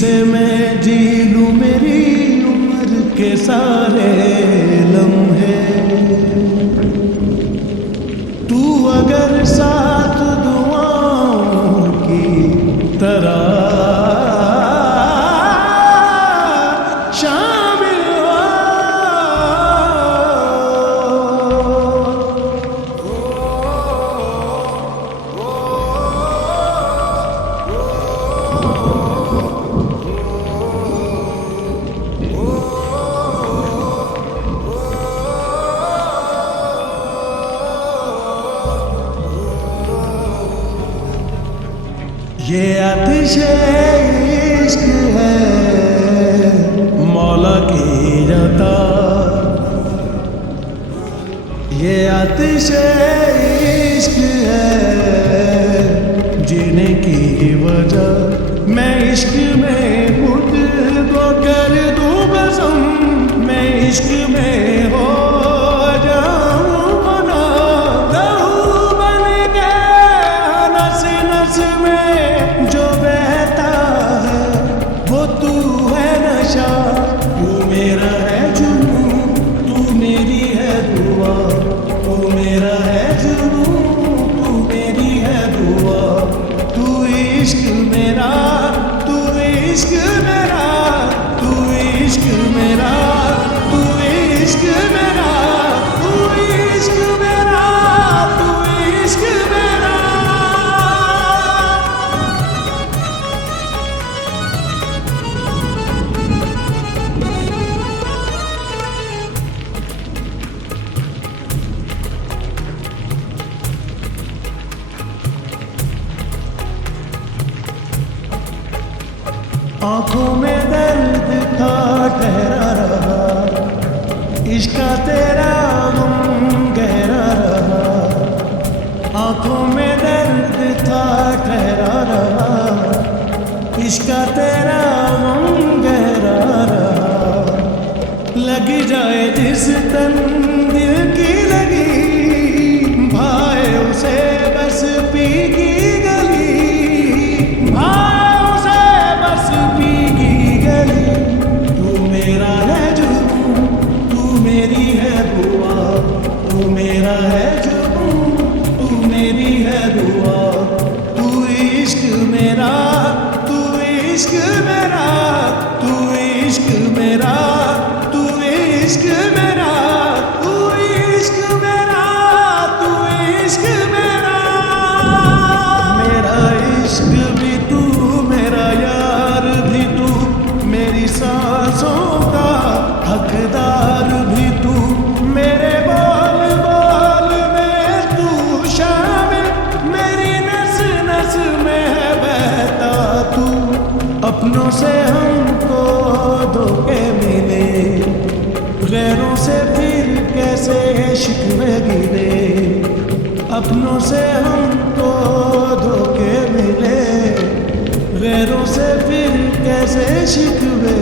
से मैं जी लूं मेरी उम्र के सारे लम्हे। तू अगर साथ दुआओं की तरह शामिल हो, ये आतिशे इश्क है मौला की अता। ये आतिशे इश्क है जीने की वजह। मैं इश्क में खुद को कर दूं बसम। मैं इश्क में हो जाऊं बना गहू बन के नस नस में जो बहता है वो तू है नशा। तू मेरा है जुनून, तू मेरी है दुआ। तू मेरा है जुनून, तू मेरी है दुआ। तू इश्क मेरा, तू इश्क मेरा, तू इश्क मेरा, तू इश्क मेरा, तू इश्क मेरा, तू इश्क मेरा। आंखों में दर्द था ठहरा रहा, इश्क का तेरा गम गहरा रहा। आंखों में दर्द था ठहरा रहा, इश्क का तेरा गम गहरा रहा। लग जाए जिस तन दिल की लगी, भाए उसे बस पी की गली। तू मेरा है जुनून, तू मेरी है दुआ। तू मेरा है जुनून, तू मेरी है दुआ। तू इश्क मेरा, तू इश्क मेरा, तू इश्क मेरा, तू इश्क मेरा, तू इश्क मेरा, तू इश्क मेरा। मेरा इश्क भी तू, मेरा यार भी तू, मेरी सांसों का हकदार भी तू। मेरे बोल बोल में तू शामिल, मेरी नस नस में है बहता तू। अपनों से हमको धोखे मिले, गैरों से फिर कैसे शिकवे गिले। अपनों से हमको धोखे मिले, गैरों से फिर कैसे शिकवे